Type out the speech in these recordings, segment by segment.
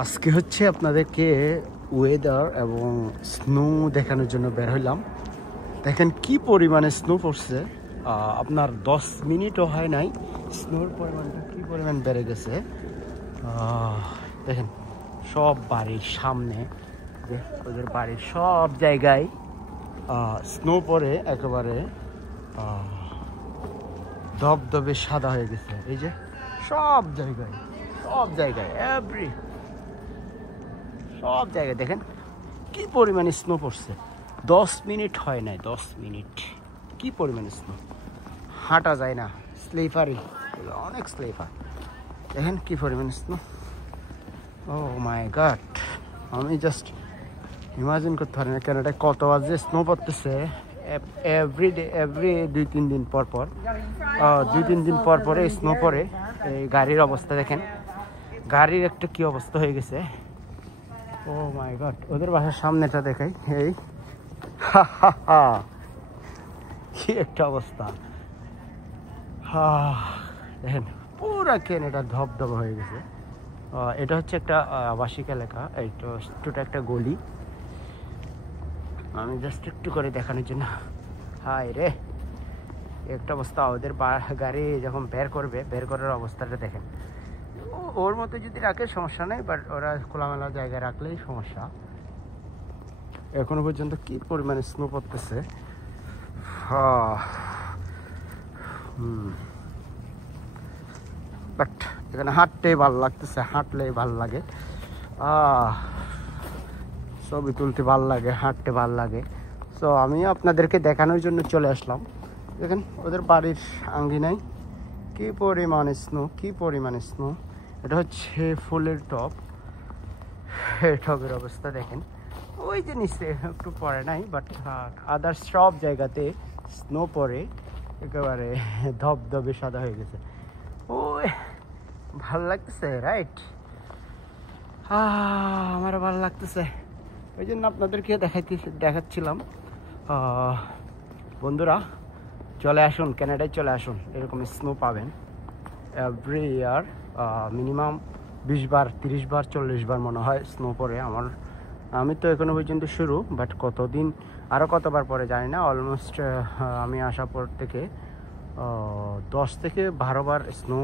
আজকে হচ্ছে আপনাদেরকে ওয়েদার এবং স্নো দেখানোর জন্য বের হইলাম। দেখেন কি পরিমাণে স্নো পড়ছে, আপনার 10 মিনিটও হয় নাই, স্নোর পরিমাণটা কি পরিমাণ বেড়ে গেছে। দেখেন সব বাড়ির সামনে, ওদের বাড়ির সব জায়গায় স্নো পড়ে একেবারে ধবধবে সাদা হয়ে গেছে। এই যে সব জায়গায় সব জায়গায় দেখেন কি পরিমাণে স্নো পড়ছে। 10 মিনিট হয় নাই, 10 মিনিট কি পরিমাণে স্নো, হাঁটা যায় না, স্লিপারি, অনেক স্লিপার। দেখেন কি পরিমাণে স্নো। ও মাই গড, আমি জাস্ট ইমাজিন করতে পারি না ক্যানাডায় কত বাজে স্নো পড়তেছে। এভরি 2-3 দিন পর পর 2-3 দিন পর পরে স্নো পড়ে। এই গাড়ির অবস্থা দেখেন, গাড়ির একটা কি অবস্থা হয়ে গেছে। ও মাই গড, ওদের বাসার সামনেটা দেখাই, এই কি একটা অবস্থা। দেখেন পুরা ক্যানাডা ধবধব হয়ে গেছে। এটা হচ্ছে একটা আবাসিক এলাকা, এইটা ছোট একটা গলি। আমি জাস্ট একটু করে দেখানোর জন্য। হায় রে, একটা অবস্থা। ওদের গাড়ি যখন বের করার অবস্থাটা দেখেন। ওর মতো যদি রাখে সমস্যা নেই, বাট ওরা খোলামেলা জায়গায় রাখলেই সমস্যা। এখনো পর্যন্ত কি পরিমাণে স্নো পড়তেছে। বাট এখানে হাঁটতেই ভালো লাগতেছে, হাঁটলেই ভালো লাগে, ছবি তুলতে ভালো লাগে, হাঁটতে ভালো লাগে। সো আমি আপনাদেরকে দেখানোর জন্য চলে আসলাম। দেখেন ওদের বাড়ির আঙ্গিনায় কি পরিমাণে স্নো। এটা হচ্ছে ফুলের টব। এই টবের অবস্থা দেখেন, ওই যে নিচে একটু পড়ে নাই, বাট আদার্স সব জায়গাতে স্নো পড়ে একেবারে ধবধবে সাদা হয়ে গেছে। ওই ভালো লাগতেছে, রাইট? আমারও ভালো লাগতেছে, ওই জন্য আপনাদেরকে দেখাচ্ছিলাম। বন্ধুরা চলে আসুন, ক্যানাডায় চলে আসুন, এরকম স্নো পাবেন এভরি ইয়ার। মিনিমাম 20 বার, 30 বার, 40 বার মনে হয় স্নো পড়ে। আমি তো এখনো পর্যন্ত শুরু, বাট কতদিন আরও কতবার পরে জানি না। অলমোস্ট আমি আসার পর থেকে 10 থেকে 12 বার স্নো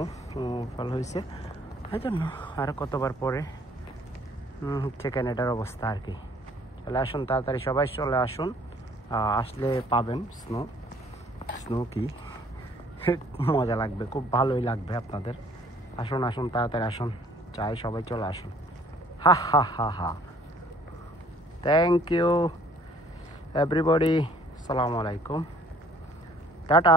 ফল হয়েছে। এই জন্য আরও কতবার পরে হচ্ছে ক্যানাডার অবস্থা আর কি। চলে আসুন তাড়াতাড়ি, সবাই চলে আসুন, আসলে পাবেন স্নো কি মজা লাগবে, খুব ভালোই লাগবে আপনাদের। আসুন তাড়াতাড়ি আসুন, চাই সবাই চলে আসুন। হা। থ্যাংক ইউ এভরিবডি, আসসালামু আলাইকুম, টাটা।